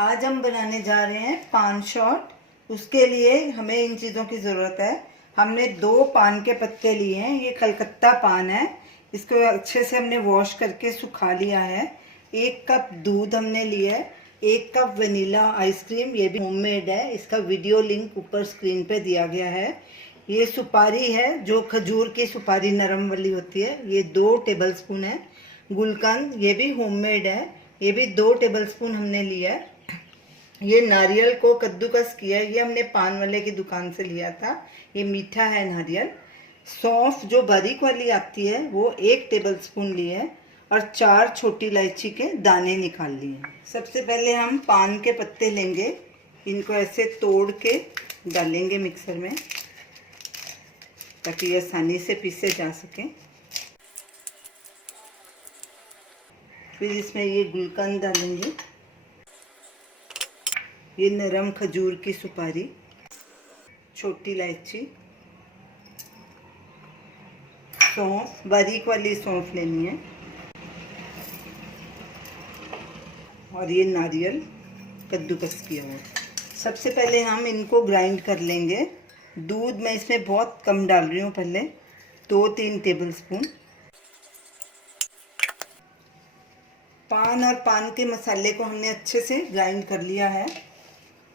आज हम बनाने जा रहे हैं पान शॉट। उसके लिए हमें इन चीज़ों की ज़रूरत है। हमने 2 पान के पत्ते लिए हैं। ये कलकत्ता पान है। इसको अच्छे से हमने वॉश करके सुखा लिया है। 1 कप दूध हमने लिया है। 1 कप वनीला आइसक्रीम, ये भी होममेड है। इसका वीडियो लिंक ऊपर स्क्रीन पे दिया गया है। ये सुपारी है, जो खजूर की सुपारी नरम वाली होती है, ये 2 टेबलस्पून है। गुलकंद, ये भी होममेड है, ये भी 2 टेबलस्पून हमने लिया है। ये नारियल को कद्दूकस किया है, ये हमने पान वाले की दुकान से लिया था। ये मीठा है नारियल। सौंफ जो बारीक वाली आती है वो 1 टेबलस्पून ली है और 4 छोटी इलायची के दाने निकाल लिए हैं। सबसे पहले हम पान के पत्ते लेंगे, इनको ऐसे तोड़ के डालेंगे मिक्सर में ताकि ये आसानी से पीसे जा सकें। फिर इसमें ये गुलकंद डालेंगे, ये नरम खजूर की सुपारी, छोटी इलायची, सौंफ, बारीक वाली सौंफ लेनी है, और ये नारियल कद्दूकस किया हुआ। सबसे पहले हम इनको ग्राइंड कर लेंगे। दूध मैं इसमें बहुत कम डाल रही हूँ, पहले 2-3 टेबलस्पून। पान और पान के मसाले को हमने अच्छे से ग्राइंड कर लिया है।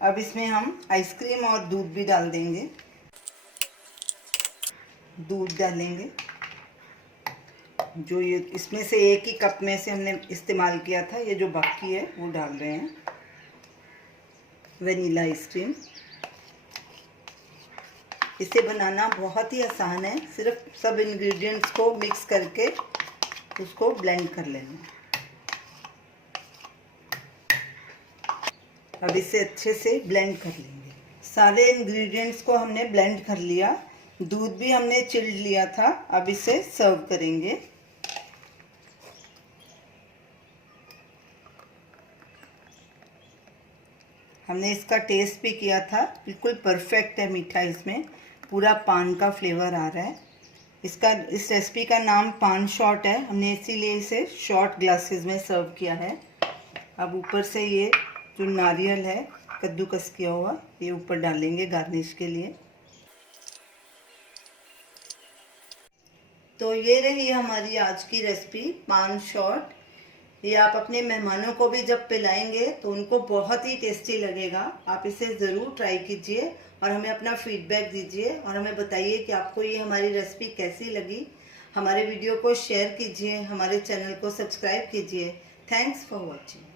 अब इसमें हम आइसक्रीम और दूध भी डाल देंगे। दूध डालेंगे, जो ये इसमें से 1 ही कप में से हमने इस्तेमाल किया था, ये जो बाकी है वो डाल रहे हैं। वनीला आइसक्रीम, इसे बनाना बहुत ही आसान है। सिर्फ सब इंग्रेडिएंट्स को मिक्स करके उसको ब्लेंड कर लेना। अब इसे अच्छे से ब्लेंड कर लेंगे। सारे इंग्रेडिएंट्स को हमने ब्लेंड कर लिया। दूध भी हमने चिल्ड लिया था। अब इसे सर्व करेंगे। हमने इसका टेस्ट भी किया था, बिल्कुल परफेक्ट है मीठा। इसमें पूरा पान का फ्लेवर आ रहा है। इस रेसिपी का नाम पान शॉट है। हमने इसीलिए इसे शॉट ग्लासेस में सर्व किया है। अब ऊपर से ये जो नारियल है कद्दूकस किया हुआ, ये ऊपर डालेंगे गार्निश के लिए। तो ये रही हमारी आज की रेसिपी पान शॉट। ये आप अपने मेहमानों को भी जब पिलाएंगे तो उनको बहुत ही टेस्टी लगेगा। आप इसे ज़रूर ट्राई कीजिए और हमें अपना फीडबैक दीजिए और हमें बताइए कि आपको ये हमारी रेसिपी कैसी लगी। हमारे वीडियो को शेयर कीजिए, हमारे चैनल को सब्सक्राइब कीजिए। Thanks for watching.